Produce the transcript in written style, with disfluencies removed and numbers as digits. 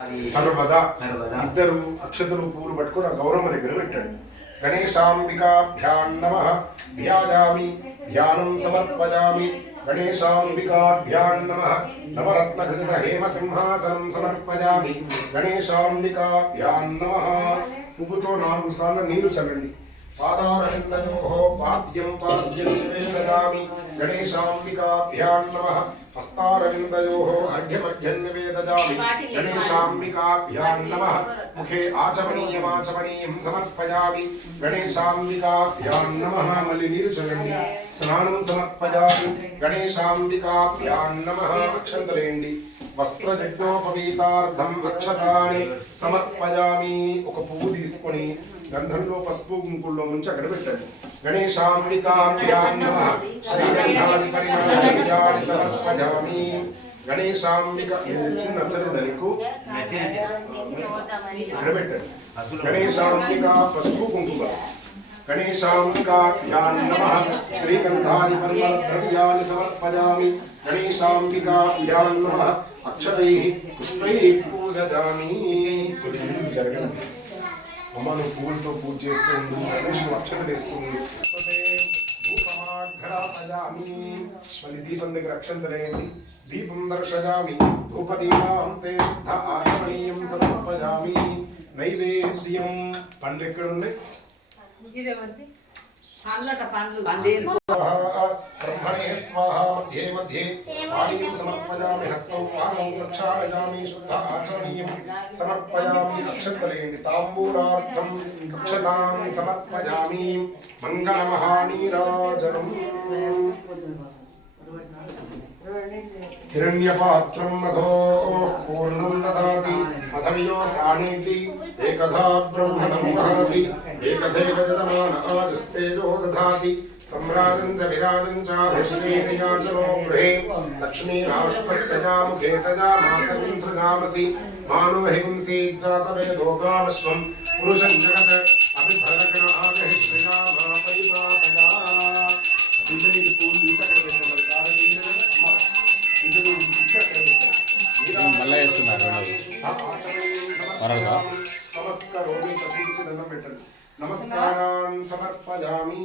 सर्वदा इधरू अक्षतलू पूल पट्टुकोनि गौरम्म दग्गर पेट्टंడి गणेशाम्बिकाभ्यां नमः ध्यायामि ध्यानं समर्पयामि गणेशाम्बिकाभ्यां नमः नवरत्नखचित हेमसिंहासनं समर्पयामि गणेशाम्बिकाभ्यां नमः पुव्వుతో 4 సార్లు నీళ్లు చల్లండి पादारविन्दयोः पाद्यं पाद्यं निवेदयामि गणेशाम्बिकाभ्यां नमः हस्तारविन्दयोः अर्घ्यमर्घ्यं निवेदयामि गणेशाम्बिकाभ्यां नमः मुखे आचमनीयमाचमनीयं समर्पयामि गणेशाम्बिकाभ्यां नमः मल्लि नीरु चल्लंడి स्नानं समर्पयामि गणेशाम्बिकाभ्यां नमः अक्षन्तलेయండి वस्त्रजज्ञोपवीतार्थं अक्षतानि समर्पयामि ఒక పువ్వు తీసుకొని గంధంలో పసుపు కుంకుమలో ముంచి అక్కడ పెట్టండి గణేశాంబికాభ్యాం నమః శ్రీగంధాది పరిమళాని సమర్పయామి గణేశాంబిక చిన్న నచ్చలేదనికు అక్కడ పెట్టండి గణేశాంబిక పసుపు కుంకుమ गणेशाम्बिकाभ्यां नमः श्रीगंधानि परिमलद्रव्याणि समर्पयामि गणेशाम्बिकाभ्यां नमः अक्षतैः पुष्पैः पूजयामि అమ్మను పూలతో పూజ చేస్తుంది గణేశుడు అక్షతలు వేస్తుంది మళ్ళీ దీపం దగ్గర అక్షంతలేయండి దీపం దర్శయామి ధూపదీపాం తే శుద్ధ ఆచమనీయం సమర్పయామి నైవేద్యం పండ్లు ఎక్కడ ఉన్నాయి ब्रह्मणे स्वाहा मध्ये मध्ये पाणिं समर्पयामि हस्तौ पादौ प्रक्षालयामि शुद्ध आचमनीयं समर्पयामि अक्षतलेयन्ति ताम्बूलार्थं अक्षतां समर्पयामि मङ्गलमहानीराजनम् हिरण्यपात्रं मधोः पूर्णं ददाति अधवियो सानीति एकधा ब्रह्मणं वहरति एकधैकजमान आजुस्तेजो दधाति सम्राजं च विराजं च भुश्रीनियाचनो गृहे लक्ष्मीराष्ट्रस्य मुखे तजामासमिन्त्रजामसि मानुमहिंसी जातवेदो गामश्वं पुरुषं जगत् अभिभरगण आगहि श्रीरामा परिपातया नमस्कारान् समर्पयामि